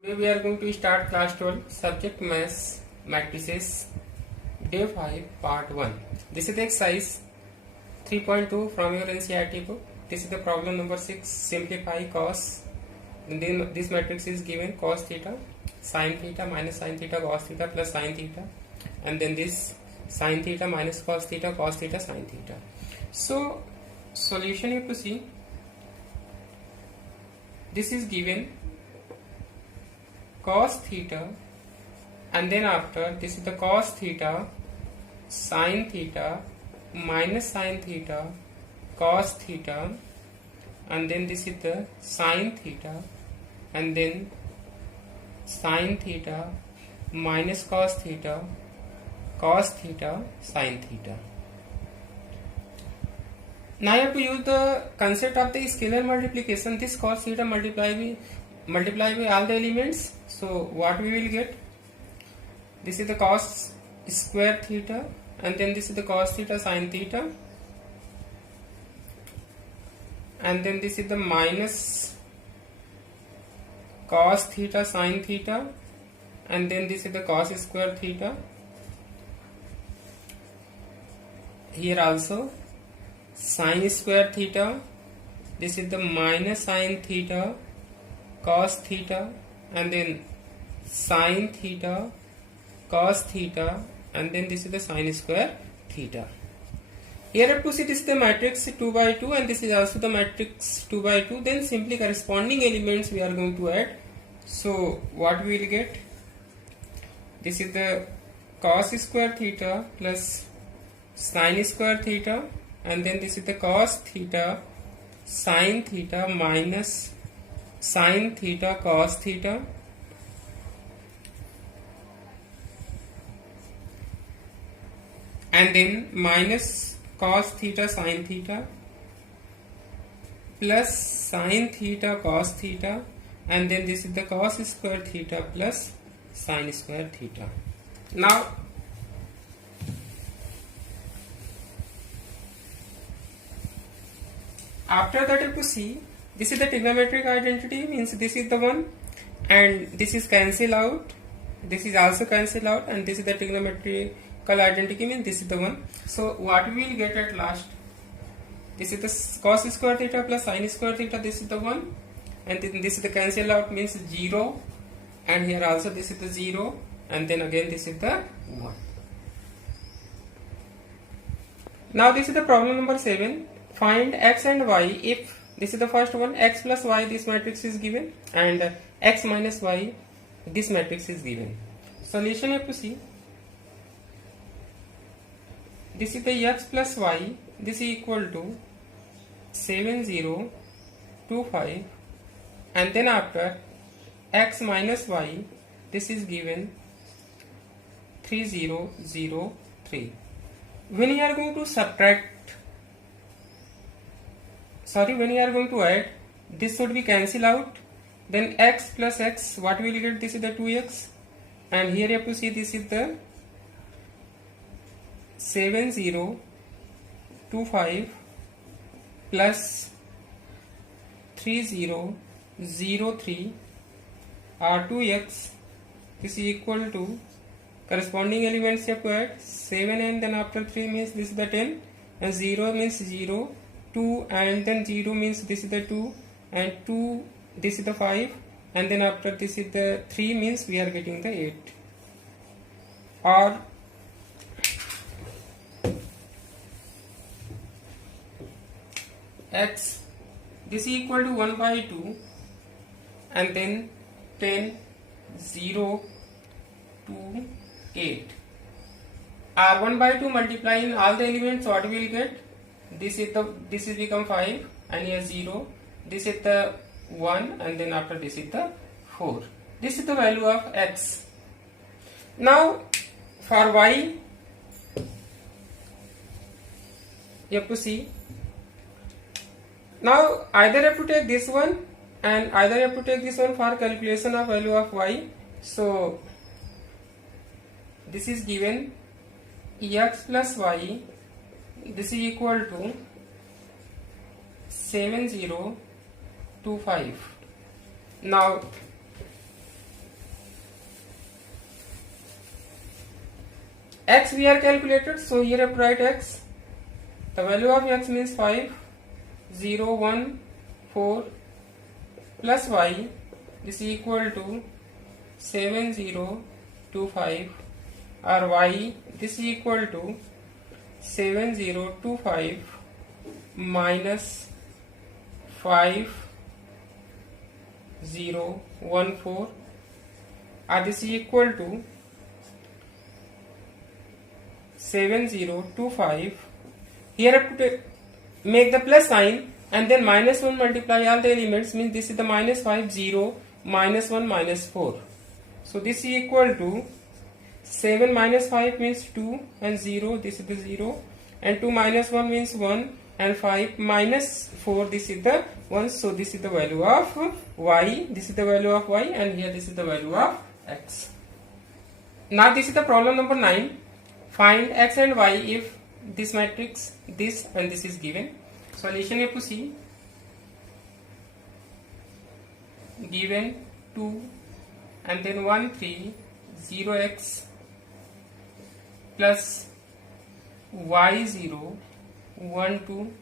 Today we are going to start class 12 subject maths matrices day 5 part 1. This is the exercise 3.2 from your NCERT book. This is the problem number 6. Simplify cos. Then this matrix is given cos theta, sin theta minus sin theta, cos theta plus sin theta, and then this sin theta minus cos theta, sin theta. So solution you have to see. This is given cos theta, and then after this is the cos theta, sin theta minus sin theta, cos theta, and then this is the sin theta, and then sin theta minus cos theta, sin theta. Now you have to use the concept of the scalar multiplication. This cos theta multiply by all the elements. So what we will get? This is the cos square theta, and then this is the cos theta sin theta, and then this is the minus cos theta sin theta, and then this is the cos square theta. Here also sin square theta, this is the minus sin theta cos theta, and then sin theta cos theta, and then this is the sin square theta. Here I have to see this is the matrix 2 by 2, and this is also the matrix 2 by 2. Then simply corresponding elements we are going to add. So what we will get? This is the cos square theta plus sin square theta, and then this is the cos theta sin theta minus sin theta cos theta, and then minus cos theta sin theta plus sin theta cos theta, and then this is the cos square theta plus sin square theta. Now after that, you have to see this is the trigonometric identity, means this is the one, and this is cancel out, this is also cancel out, and this is the trigonometrical identity, means this is the one. So what we will get at last? This is the cos square theta plus sin square theta, this is the one, and then this is the cancel out, means 0, and here also this is the 0, and then again this is the 1. Now this is the problem number 7. Find x and y if this is the first one, x plus y, this matrix is given, and x minus y, this matrix is given. Solution you have to see. This is the x plus y, this is equal to 7025, and then after x minus y, this is given 3003. When you are going to when you are going to add, this should be cancel out. Then x plus x, what we will get? This is the 2x, and here you have to see this is the 7025 plus 3003 or 2x. This is equal to corresponding elements you have to add 7, and then after 3 means this is the 10, and 0 means 0, 2, and then 0 means this is the 2, and 2 this is the 5, and then after this is the 3 means we are getting the 8. Or x, this is equal to 1 by 2, and then 10, 0, 2, 8. Or 1 by 2 multiplying all the elements, what we will get? This is become 5, and here 0, this is the 1, and then after this is the 4. This is the value of x. Now for y, you have to see. Now either you have to take this one, and either you have to take this one for calculation of value of y. So this is given x plus y, this is equal to 7025. Now x we are calculated, so here I have to write x. The value of x means 5, 0, 1, 4 plus y. This is equal to 7, 0, 2, 5, or y. This is equal to 7, 0, 2, 5 minus 5, 0, 1, 4, or this is equal to 7025. Here I have to make the plus sign and then minus 1 multiply all the elements, means this is the minus 5, 0, minus 1, minus 4. So this is equal to 7 minus 5 means 2 and 0, this is the 0, and 2 minus 1 means 1, and 5 minus 4, this is the 1. So this is the value of y, this is the value of y, and here this is the value of x. Now this is the problem number 9. Find x and y if this matrix, this and this is given. Solution you have to see. Given 2 and then 1, 3, 0x plus y 0, 1, 2,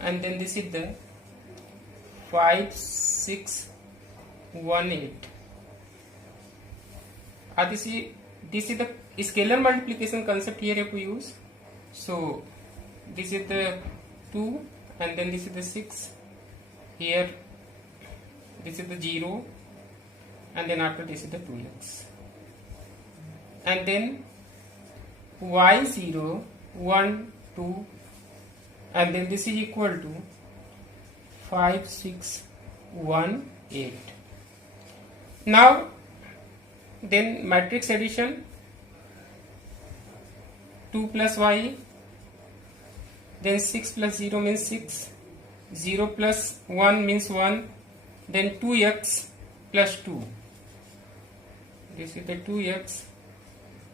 and then this is the 5, 6, 1, 8. This is the scalar multiplication concept here you have to use. So this is the 2 and then this is the 6. Here this is the 0 and then after this is the 2x. And then y 0, 1, 2, and then this is equal to 5, 6, 1, 8. Now then matrix addition, 2 plus y, then 6 plus 0 means 6, 0 plus 1 means 1, then 2x plus 2. This is the 2x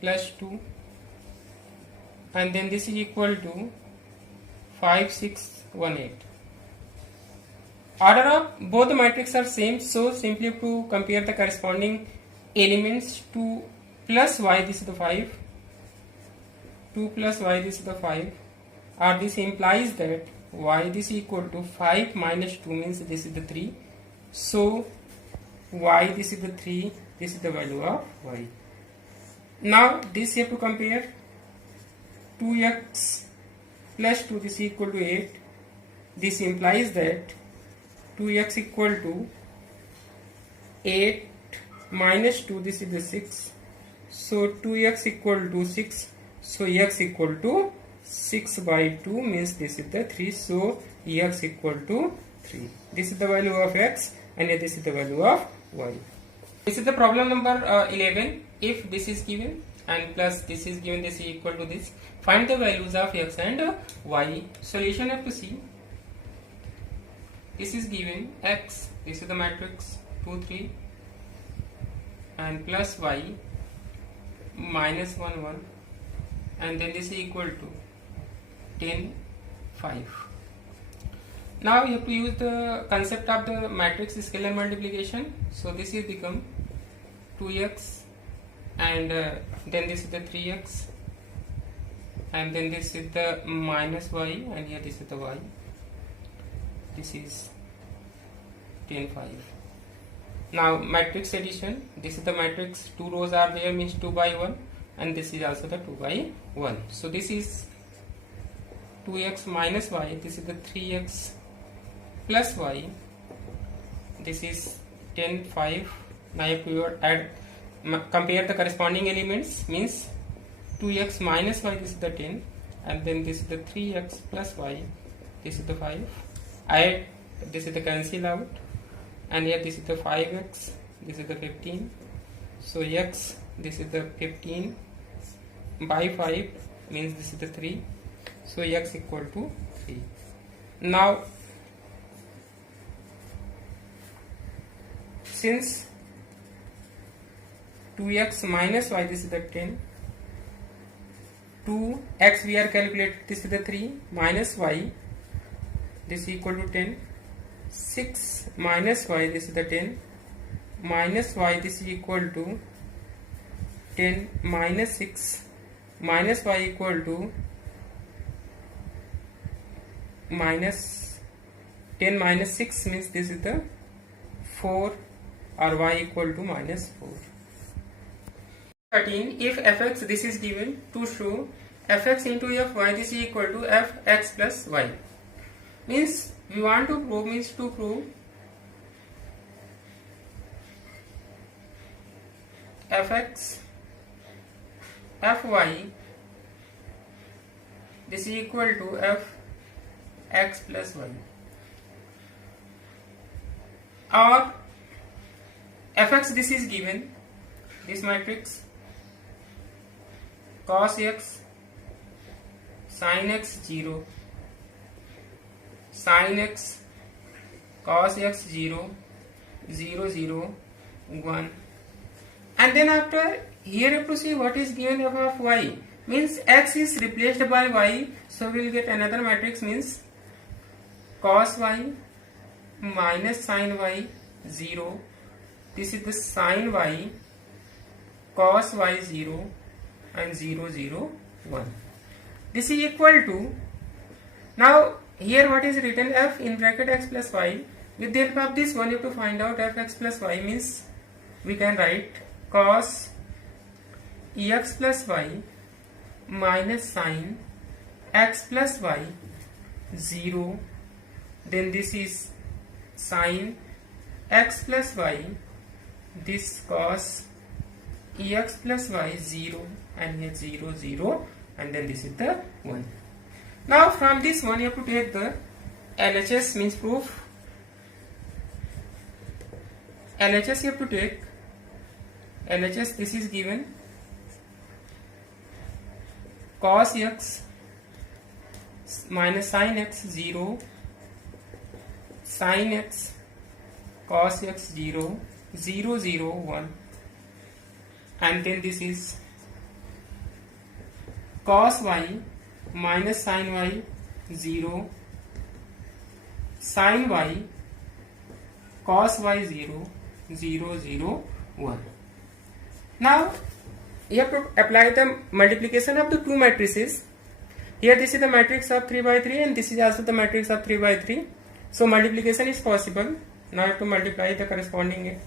plus 2, and then this is equal to 5, 6, 1, 8. Order of both the matrices are same, so simply have to compare the corresponding elements. 2 plus y, this is the 5, 2 plus y, this is the 5, or this implies that y this is equal to 5 minus 2 means this is the 3. So y this is the 3, this is the value of y. Now this you have to compare. 2x plus 2, this is equal to 8. This implies that 2x equal to 8 minus 2, this is the 6. So 2x equal to 6. So x equal to 6 by 2 means this is the 3. So x equal to 3. This is the value of x and this is the value of y. This is the problem number 11. If this is given and plus this is given, this is equal to this, find the values of x and y. Solution you have to see. This is given x, this is the matrix 2, 3, and plus y minus 1, 1, and then this is equal to 10, 5. Now you have to use the concept of the matrix scalar multiplication. So this is become 2x, and then this is the 3x, and then this is the minus y, and here this is the y. This is 10, 5. Now matrix addition, this is the matrix, 2 rows are there means 2 by 1, and this is also the 2 by 1. So this is 2x minus y, this is the 3x plus y, this is 10, 5. Now if you add, compare the corresponding elements, means 2x minus y, this is the 10, and then this is the 3x plus y, this is the 5. Add, this is the cancel out, and here this is the 5x, this is the 15. So x, this is the 15 by 5 means this is the 3. So x equal to 3. Now since 2x minus y, this is the 10, 2x we are calculated, this is the 3, minus y, this is equal to 10, 6 minus y, this is the 10, minus y, this is equal to 10 minus 6, minus y equal to minus 10 minus 6 means this is the 4 or y equal to minus 4. 13. If fx, this is given to show fx into fy, this is equal to fx plus y. Means we want to prove fx fy, this is equal to fx plus y, or fx, this is given, this matrix cos x sin x 0, sin x cos x 0 0 0 1, and then after here you have to see what is given f of y, means x is replaced by y, so we will get another matrix, means cos y minus sin y 0, this is the sin y cos y 0 and 0 0 1. This is equal to, now here what is written, f in bracket x plus y. With the help of this one you have to find out fx plus y, means we can write cos ex plus y minus sin x plus y 0, then this is sin x plus y, this cos ex plus y 0 and here 0 0, and then this is the 1. Now from this one you have to take the LHS, means proof. LHS you have to take LHS, this is given cos x minus sin x 0, sin x cos x 0 0 0 1, and then this is cos y minus sin y 0, sin y cos y 0 0 0 1. Now you have to apply the multiplication of the two matrices. Here this is the matrix of 3 by 3 and this is also the matrix of 3 by 3. So multiplication is possible. Now you have to multiply the corresponding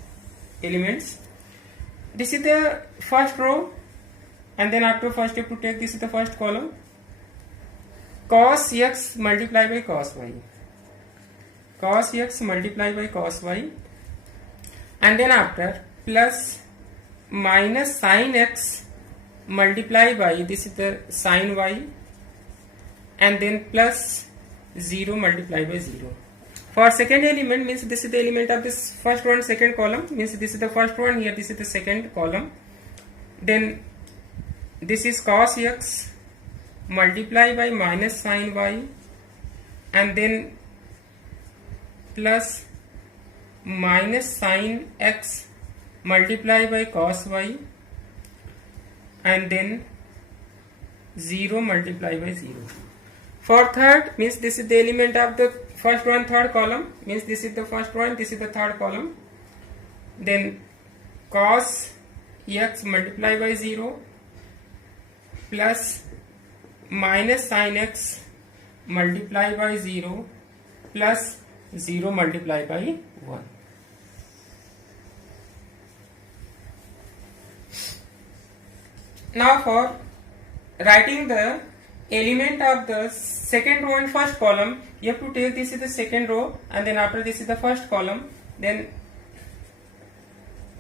elements. This is the first row, and then after first you have to take, this is the first column, cos x multiplied by cos y, cos x multiplied by cos y, and then after plus minus sin x multiplied by, this is the sin y, and then plus 0 multiplied by 0. For second element, means this is the element of this first one, second column, means this is the first one, here this is the second column, then this is cos x multiplied by minus sin y, and then plus minus sin x multiplied by cos y, and then 0 multiplied by 0. For third, means this is the element of the first one, third column, means this is the first one, this is the third column, then cos x multiplied by 0 plus minus sin x multiplied by 0 plus 0 multiplied by 1. Now for writing the element of the second row and first column, you have to take, this is the second row, and then after this is the first column, then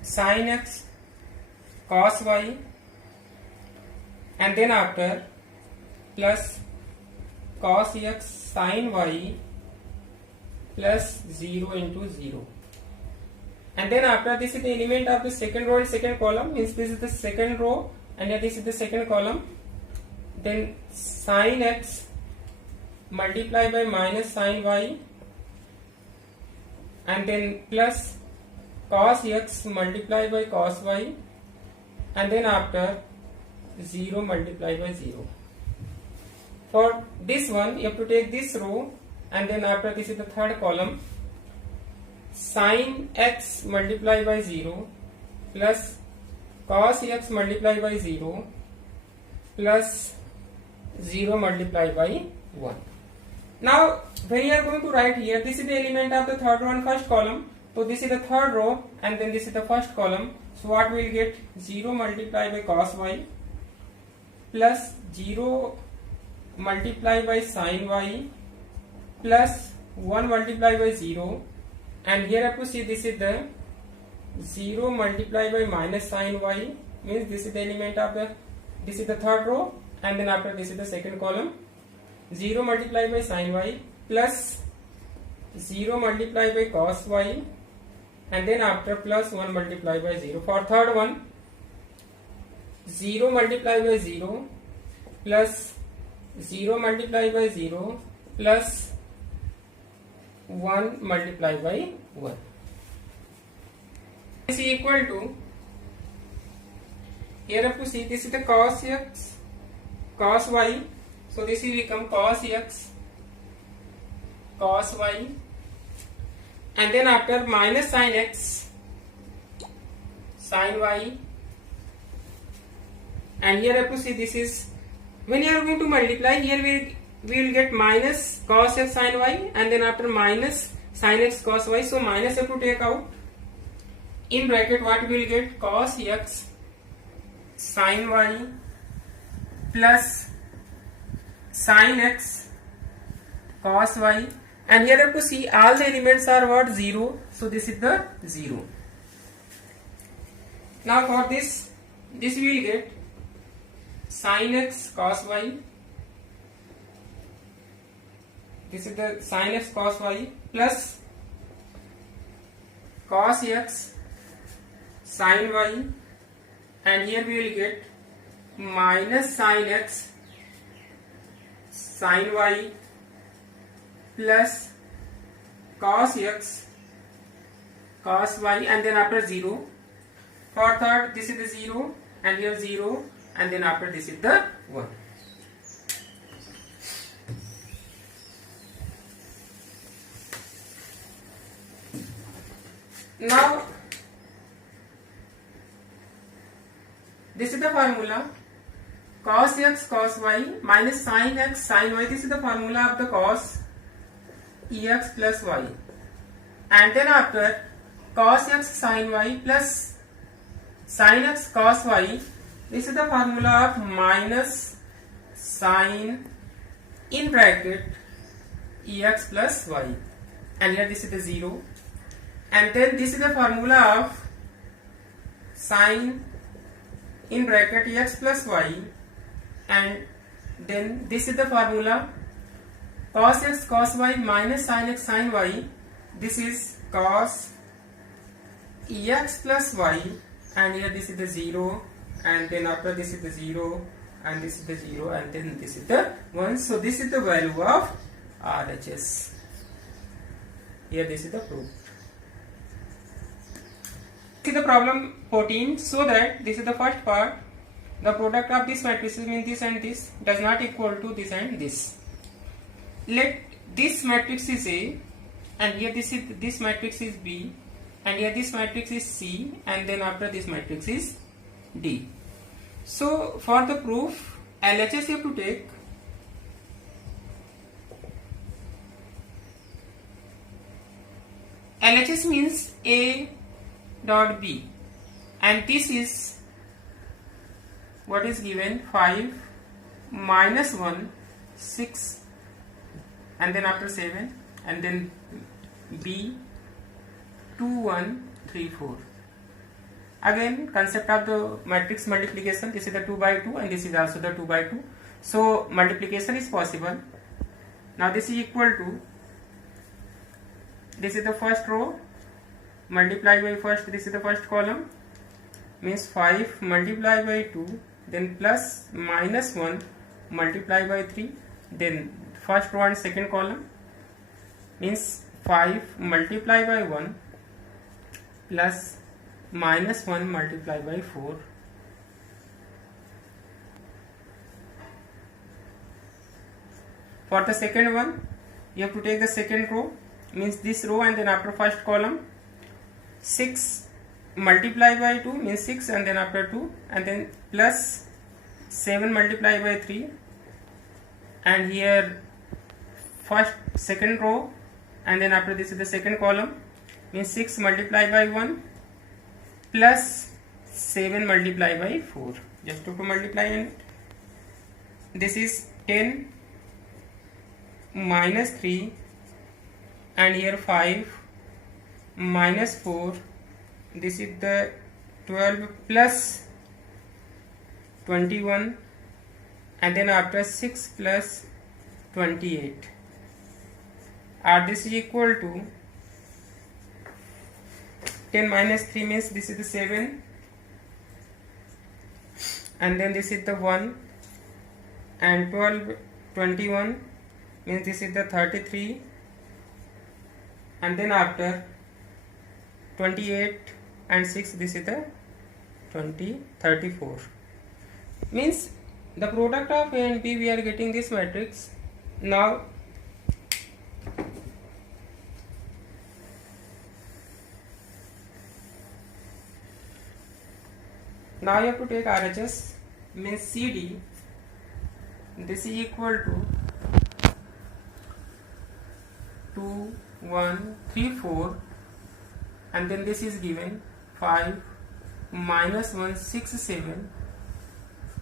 sin x cos y, and then after plus cos x sin y plus 0 into 0, and then after this is the element of the second row and second column, means this is the second row and here this is the second column, then sin x multiplied by minus sin y, and then plus cos x multiplied by cos y, and then after 0 multiplied by 0. For this one you have to take this row, and then after this is the third column, sin x multiplied by 0 plus cos x multiplied by 0, plus 0 multiplied by 1. Now when you are going to write here, this is the element of the third row and first column. So this is the third row and then this is the first column. So what we will get? 0 multiplied by cos y plus 0 multiplied by sin y plus 1 multiplied by 0, and here have to see this is the 0 multiplied by minus sin y, means this is the element of the, this is the third row, and then after this is the second column. 0 multiplied by sin y plus 0 multiplied by cos y, and then after plus 1 multiplied by 0. For third one, 0 multiplied by 0 plus 0 multiplied by 0 plus 1 multiplied by 1 is equal to, here have to see this is the cos x cos y, so this will become cos x cos y, and then after minus sin x sin y, and here have to see this is, when you are going to multiply, here we will get minus cos x sin y, and then after minus sin x cos y, so minus have to take out. In bracket what we will get? Cos x sin y plus sin x cos y, and here have to see all the elements are what? 0, so this is the 0. Now for this we will get sin x cos y, this is the sin x cos y plus cos x sin y, and here we will get minus sin x sin y plus cos x cos y, and then after 0. For third this is the 0, and here 0, and then after this is the 1. Now this is the formula cos x cos y minus sin x sin y. This is the formula of the cos ex plus y, and then after cos x sin y plus sin x cos y, this is the formula of minus sin in bracket ex plus y, and here this is the 0, and then this is the formula of sin in bracket ex plus y, and then this is the formula cos x cos y minus sin x sin y. This is cos ex plus y, and here this is the 0, and then after this is the 0, and this is the 0, and then this is the 1. So this is the value of RHS. Here this is the proof. This is the problem 14. So that this is the first part, the product of this matrices means this and this does not equal to this and this. Let this matrix is A, and here this matrix is B, and here this matrix is C, and then after this matrix is D. So for the proof, LHS you have to take LHS means A dot B, and this is what is given 5 minus 1 6, and then after 7, and then B 2 1 3 4. Again concept of the matrix multiplication, this is the 2 by 2 and this is also the 2 by 2, so multiplication is possible. Now this is equal to, this is the first row multiplied by first, this is the first column, means 5 multiplied by 2, then plus minus 1 multiplied by 3, then first row and second column, means 5 multiplied by 1 plus minus 1 multiplied by 4, for the second one you have to take the second row, means this row, and then after first column 6 multiplied by 2 means 6, and then after 2, and then plus 7 multiplied by 3, and here second row, and then after this is the second column, means 6 multiplied by 1 plus 7 multiplied by 4. Just to multiply it. This is 10 minus 3, and here 5 minus 4. This is the 12 plus 21, and then after 6 plus 28. This is equal to 10 minus 3 means this is the 7, and then this is the 1, and 12 21 means this is the 33, and then after 28 and 6 this is the 34. Means the product of A and B, we are getting this matrix. Now you have to take RHS, means CD. This is equal to 2 1 3 4, and then this is given 5 minus 1 6 7.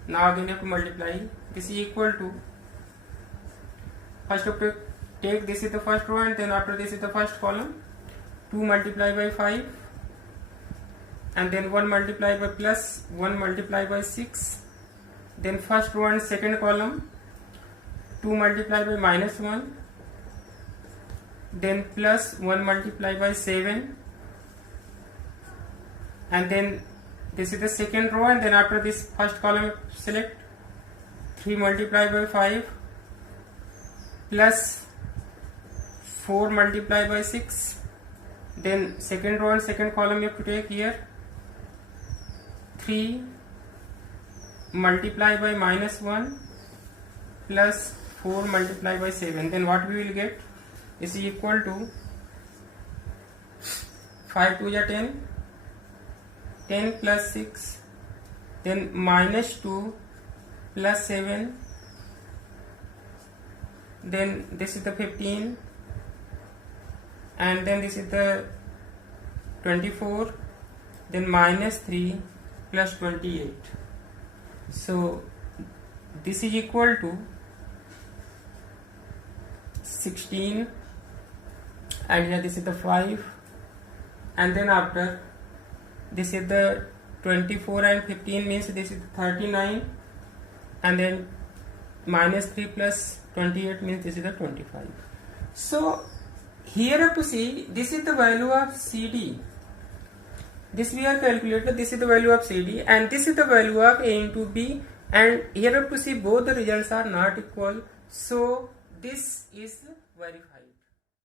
Now again you have to multiply. This is equal to, first you have to take this is the first row, and then after this is the first column, 2 multiplied by 5, and then 1 multiplied by plus 1 multiplied by 6, then first row and second column, 2 multiplied by minus 1, then plus 1 multiplied by 7, and then this is the second row, and then after this first column select 3 multiplied by 5 plus 4 multiplied by 6, then second row and second column you have to take here 3 multiplied by minus 1 plus 4 multiplied by 7. Then what we will get is equal to 5 2 is 10, 10 plus 6, then minus 2 plus 7, then this is the 15, and then this is the 24, then minus 3 plus 28. So this is equal to 16, and here this is the 5, and then after this is the 24 and 15 means this is 39, and then minus 3 plus 28 means this is the 25. So here you have to see this is the value of CD. This we have calculated, this is the value of CD, and this is the value of A into B, and here you have to see both the results are not equal. So this is verified.